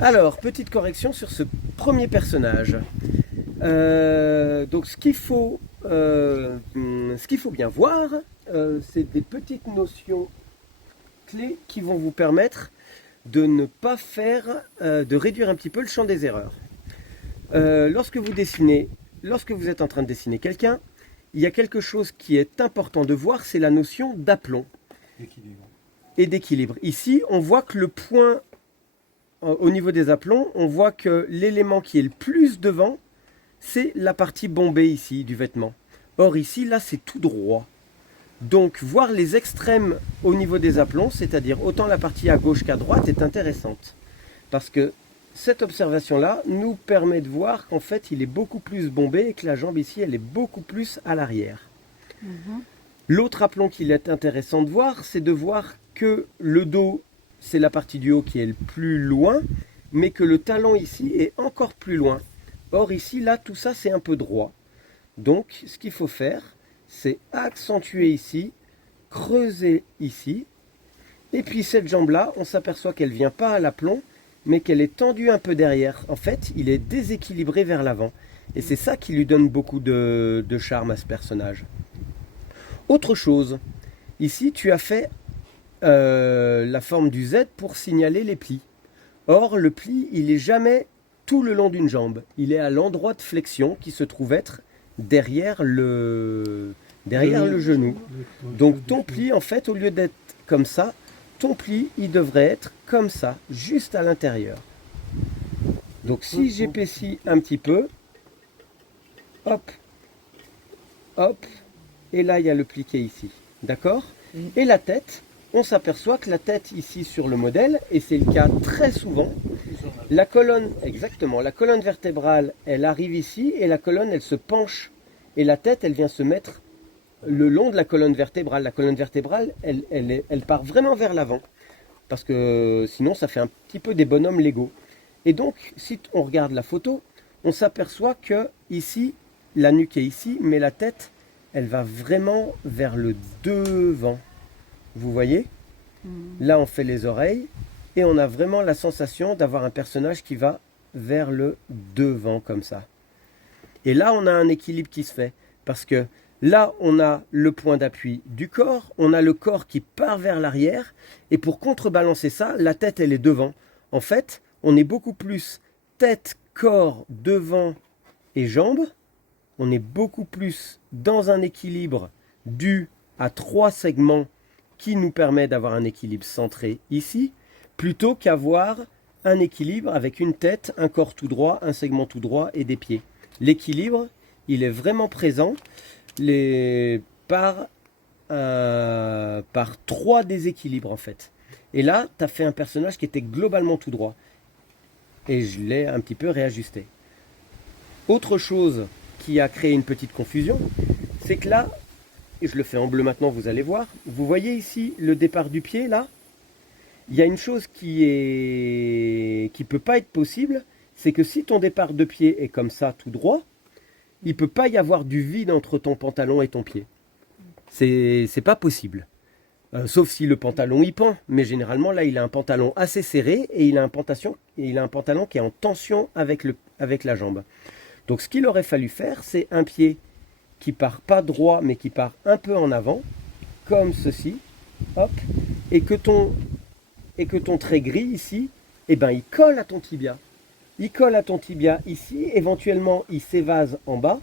Alors, petite correction sur ce premier personnage. Donc, ce qu'il faut bien voir, c'est des petites notions clés qui vont vous permettre de ne pas faire, de réduire un petit peu le champ des erreurs. Lorsque vous êtes en train de dessiner quelqu'un, il y a quelque chose qui est important de voir, c'est la notion d'aplomb et d'équilibre. Ici, on voit que le point, au niveau des aplombs, on voit que l'élément qui est le plus devant, c'est la partie bombée ici du vêtement. Or ici, là, c'est tout droit. Donc, voir les extrêmes au niveau des aplombs, c'est-à-dire autant la partie à gauche qu'à droite, est intéressante. Parce que cette observation-là nous permet de voir qu'en fait, il est beaucoup plus bombé et que la jambe ici, elle est beaucoup plus à l'arrière. L'autre aplomb qu'il est intéressant de voir, c'est de voir que le dos, c'est la partie du haut qui est le plus loin, mais que le talon ici est encore plus loin. Or ici, là, tout ça, c'est un peu droit. Donc, ce qu'il faut faire, c'est accentuer ici, creuser ici, et puis cette jambe-là, on s'aperçoit qu'elle ne vient pas à l'aplomb, mais qu'elle est tendue un peu derrière. En fait, il est déséquilibré vers l'avant. Et c'est ça qui lui donne beaucoup de charme à ce personnage. Autre chose, ici, tu as fait la forme du Z pour signaler les plis. Or, le pli, il n'est jamais tout le long d'une jambe. Il est à l'endroit de flexion qui se trouve être derrière le genou. Donc ton pli, en fait, au lieu d'être comme ça, ton pli, il devrait être comme ça, juste à l'intérieur. Donc si j'épaissis un petit peu, hop, hop, et là il y a le pli qui est ici. D'accord? Et la tête, on s'aperçoit que la tête ici sur le modèle, et c'est le cas très souvent, la colonne, exactement, la colonne vertébrale, elle arrive ici, et la colonne, elle se penche, et la tête, elle vient se mettre le long de la colonne vertébrale. La colonne vertébrale, elle part vraiment vers l'avant, parce que sinon, ça fait un petit peu des bonhommes Lego. Et donc, si on regarde la photo, on s'aperçoit que ici, la nuque est ici, mais la tête, elle va vraiment vers le devant. Vous voyez? Là, on fait les oreilles, et on a vraiment la sensation d'avoir un personnage qui va vers le devant, comme ça. Et là, on a un équilibre qui se fait, parce que là, on a le point d'appui du corps, on a le corps qui part vers l'arrière, et pour contrebalancer ça, la tête, elle est devant. En fait, on est beaucoup plus tête, corps, devant et jambes. On est beaucoup plus dans un équilibre dû à 3 segments qui nous permet d'avoir un équilibre centré ici, plutôt qu'avoir un équilibre avec une tête, un corps tout droit, un segment tout droit et des pieds. L'équilibre, il est vraiment présent par 3 déséquilibres en fait. Et là, tu as fait un personnage qui était globalement tout droit. Et je l'ai un petit peu réajusté. Autre chose qui a créé une petite confusion, c'est que là, et je le fais en bleu maintenant, vous allez voir, vous voyez ici le départ du pied, là, il y a une chose qui peut pas être possible, c'est que si ton départ de pied est comme ça, tout droit, il peut pas y avoir du vide entre ton pantalon et ton pied. C'est pas possible. Sauf si le pantalon y pend, mais généralement là il a un pantalon assez serré et il a un pantalon qui est en tension avec la jambe. Donc ce qu'il aurait fallu faire, c'est un pied qui part pas droit mais qui part un peu en avant, comme ceci, hop, et que ton trait gris ici, eh ben, il colle à ton tibia. Il colle à ton tibia ici, éventuellement il s'évase en bas,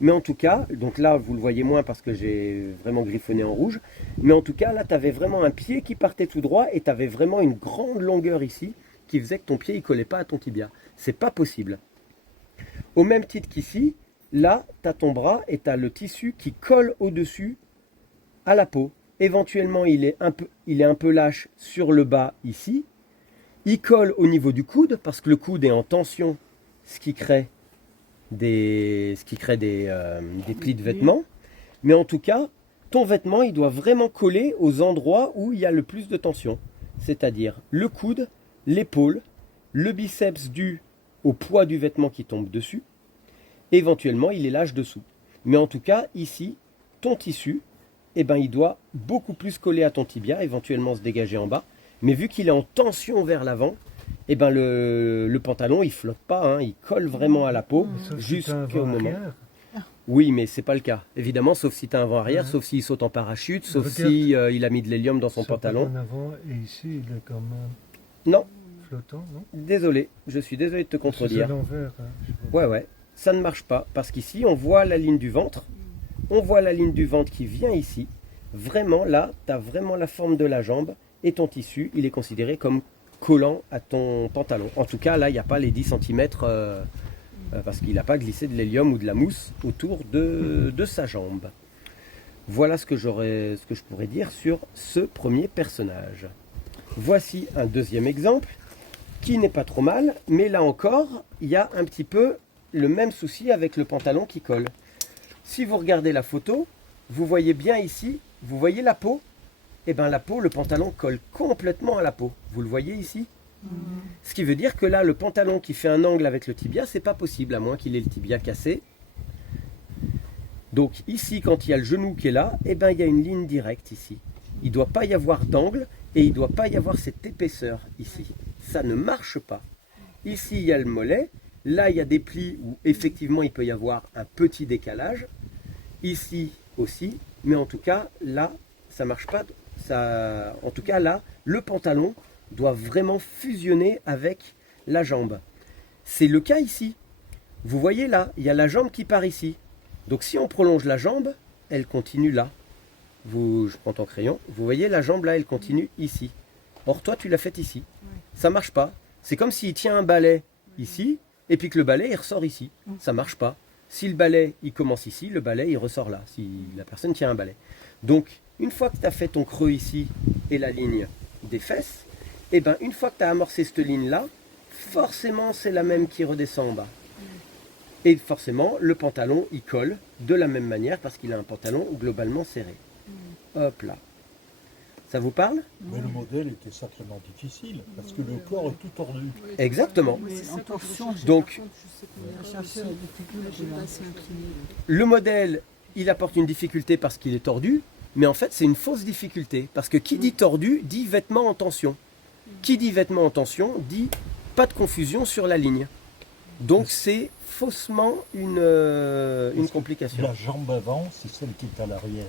mais en tout cas, donc là vous le voyez moins parce que j'ai vraiment griffonné en rouge, mais en tout cas là tu avais vraiment un pied qui partait tout droit et tu avais vraiment une grande longueur ici qui faisait que ton pied ne collait pas à ton tibia. C'est pas possible. Au même titre qu'ici, là tu as ton bras et tu as le tissu qui colle au-dessus à la peau. Éventuellement il est un peu lâche sur le bas ici. Il colle au niveau du coude parce que le coude est en tension, ce qui crée des plis de vêtements. Mais en tout cas, ton vêtement, il doit vraiment coller aux endroits où il y a le plus de tension. C'est-à-dire le coude, l'épaule, le biceps dû au poids du vêtement qui tombe dessus. Éventuellement, il est lâche dessous. Mais en tout cas, ici, ton tissu, eh ben, il doit beaucoup plus coller à ton tibia, éventuellement se dégager en bas. Mais vu qu'il est en tension vers l'avant, et ben le pantalon il flotte pas, hein, il colle vraiment à la peau Sauf si t'as un jusqu'au vent moment. arrière. Oui, mais c'est pas le cas. Évidemment, sauf si tu as un vent arrière, sauf s'il saute en parachute, sauf Regarde. si il a mis de l'hélium dans son Ça part pantalon. en avant et ici il est quand même Non, flottant, non? désolé, je suis désolé de te C'est à contredire. l'envers. Hein, je vois. Ouais, ça ne marche pas parce qu'ici on voit la ligne du ventre. On voit la ligne du ventre qui vient ici. Vraiment, là, tu as vraiment la forme de la jambe et ton tissu, il est considéré comme collant à ton pantalon. En tout cas, là, il n'y a pas les 10 cm parce qu'il n'a pas glissé de l'hélium ou de la mousse autour de sa jambe. Voilà ce que je pourrais dire sur ce premier personnage. Voici un deuxième exemple qui n'est pas trop mal, mais là encore, il y a un petit peu le même souci avec le pantalon qui colle. Si vous regardez la photo, vous voyez bien ici, vous voyez la peau? Et bien la peau, le pantalon colle complètement à la peau. Vous le voyez ici? Ce qui veut dire que là, le pantalon qui fait un angle avec le tibia, c'est pas possible, à moins qu'il ait le tibia cassé. Donc ici, quand il y a le genou qui est là, et ben il y a une ligne directe ici. Il ne doit pas y avoir d'angle et il ne doit pas y avoir cette épaisseur ici. Ça ne marche pas. Ici, il y a le mollet. Là, il y a des plis où effectivement, il peut y avoir un petit décalage. Ici aussi. Mais en tout cas, là, ça ne marche pas. En tout cas, là, le pantalon doit vraiment fusionner avec la jambe. C'est le cas ici. Vous voyez là, il y a la jambe qui part ici. Donc si on prolonge la jambe, elle continue là. Je prends ton crayon. Vous voyez la jambe là, elle continue ici. Or toi, tu l'as faite ici. Ça marche pas. C'est comme s'il tient un balai ici, et puis que le balai il ressort ici. Ça marche pas. Si le balai il commence ici, le balai il ressort là. Si la personne tient un balai. Donc une fois que tu as fait ton creux ici et la ligne des fesses, et ben une fois que tu as amorcé cette ligne là, forcément c'est la même qui redescend en bas. Et forcément le pantalon il colle de la même manière parce qu'il a un pantalon globalement serré. Hop là. Ça vous parle? Mais le modèle était sacrément difficile, parce que le corps est tout tordu. Exactement. En torsion, Donc chercher la difficulté, j'ai pas assez incliné. le modèle, il apporte une difficulté parce qu'il est tordu, mais en fait c'est une fausse difficulté. Parce que qui dit tordu dit vêtement en tension. Qui dit vêtement en tension dit pas de confusion sur la ligne. Donc c'est faussement une complication. La jambe avant, c'est celle qui est à l'arrière.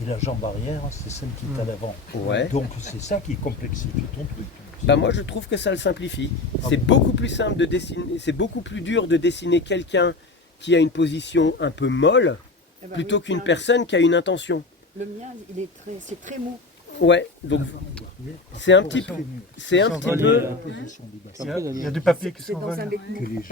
Et la jambe arrière, c'est celle qui est à l'avant. Ouais. Donc c'est ça qui complexifie ton truc. Bah moi je trouve que ça le simplifie. C'est beaucoup plus simple de dessiner, c'est beaucoup plus dur de dessiner quelqu'un qui a une position un peu molle plutôt qu'une personne qui a une intention. Le mien, c'est très mou. Ouais, donc c'est un petit peu, c'est un petit peu. Il y a du papier qui C'est dans s'envole. un bec mou.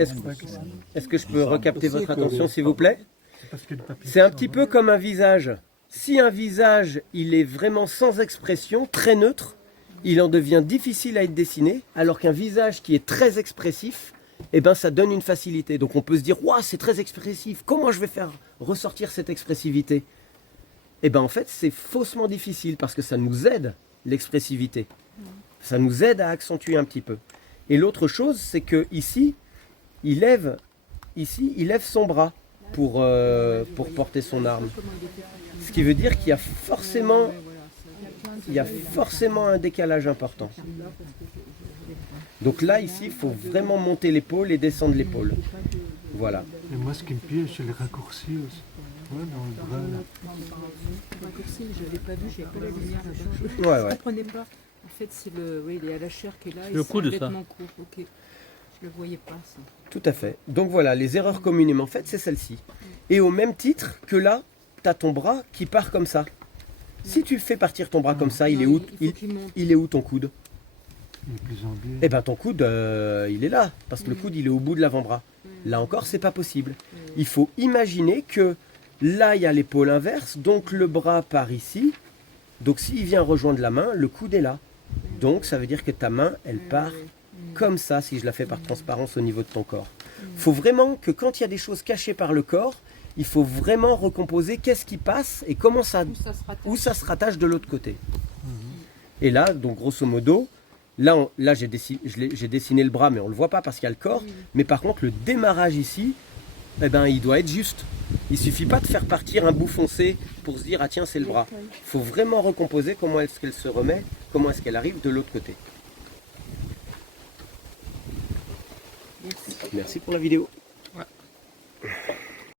Est-ce que je peux recapter votre attention s'il vous plaît? C'est parce qu'il y a du papier C'est un qui petit s'envole. peu comme un visage. Si un visage, il est vraiment sans expression, très neutre, il en devient difficile à être dessiné, alors qu'un visage qui est très expressif, eh ben, ça donne une facilité. Donc on peut se dire, waouh, c'est très expressif, comment je vais faire ressortir cette expressivité? Eh ben en fait, c'est faussement difficile parce que ça nous aide, l'expressivité. Ça nous aide à accentuer un petit peu. Et l'autre chose, c'est que ici, il lève son bras pour porter son arme. Ce qui veut dire qu'il y a forcément un décalage important. Donc là, ici, il faut vraiment monter l'épaule et descendre l'épaule. Voilà. Et moi, ce qui me piège, c'est les raccourcis aussi. Ouais, dans le bras, là. Raccourci, je l'avais pas vu, j'avais pas la lumière là-bas. Je Ouais. comprenais pas. En fait, c'est il y a la chair qui est là. Le et coude, c'est ça. un vêtement court. Ok. Je le voyais pas, ça. Tout à fait. Donc voilà, les erreurs communément faites, c'est celle-ci. Et au même titre que là, tu as ton bras qui part comme ça. Si tu fais partir ton bras comme ça, il est où, Non, il faut qu'il monte. il est où ton coude? Il est plus en biais. Eh ben ton coude, il est là, parce que le coude, il est au bout de l'avant-bras. Là encore, c'est pas possible. Il faut imaginer que là, il y a l'épaule inverse, donc le bras part ici. Donc s'il vient rejoindre la main, le coude est là. Donc ça veut dire que ta main, elle part comme ça, si je la fais par transparence au niveau de ton corps. Il faut vraiment que quand il y a des choses cachées par le corps, il faut vraiment recomposer qu'est-ce qui passe et comment ça, où ça se rattache de l'autre côté. Et là, donc grosso modo, là j'ai dessiné le bras, mais on ne le voit pas parce qu'il y a le corps. Mais par contre, le démarrage ici, eh ben, il doit être juste. Il suffit pas de faire partir un bout foncé pour se dire ah tiens c'est le bras. Il faut vraiment recomposer comment est-ce qu'elle se remet, comment est-ce qu'elle arrive de l'autre côté. Merci pour la vidéo.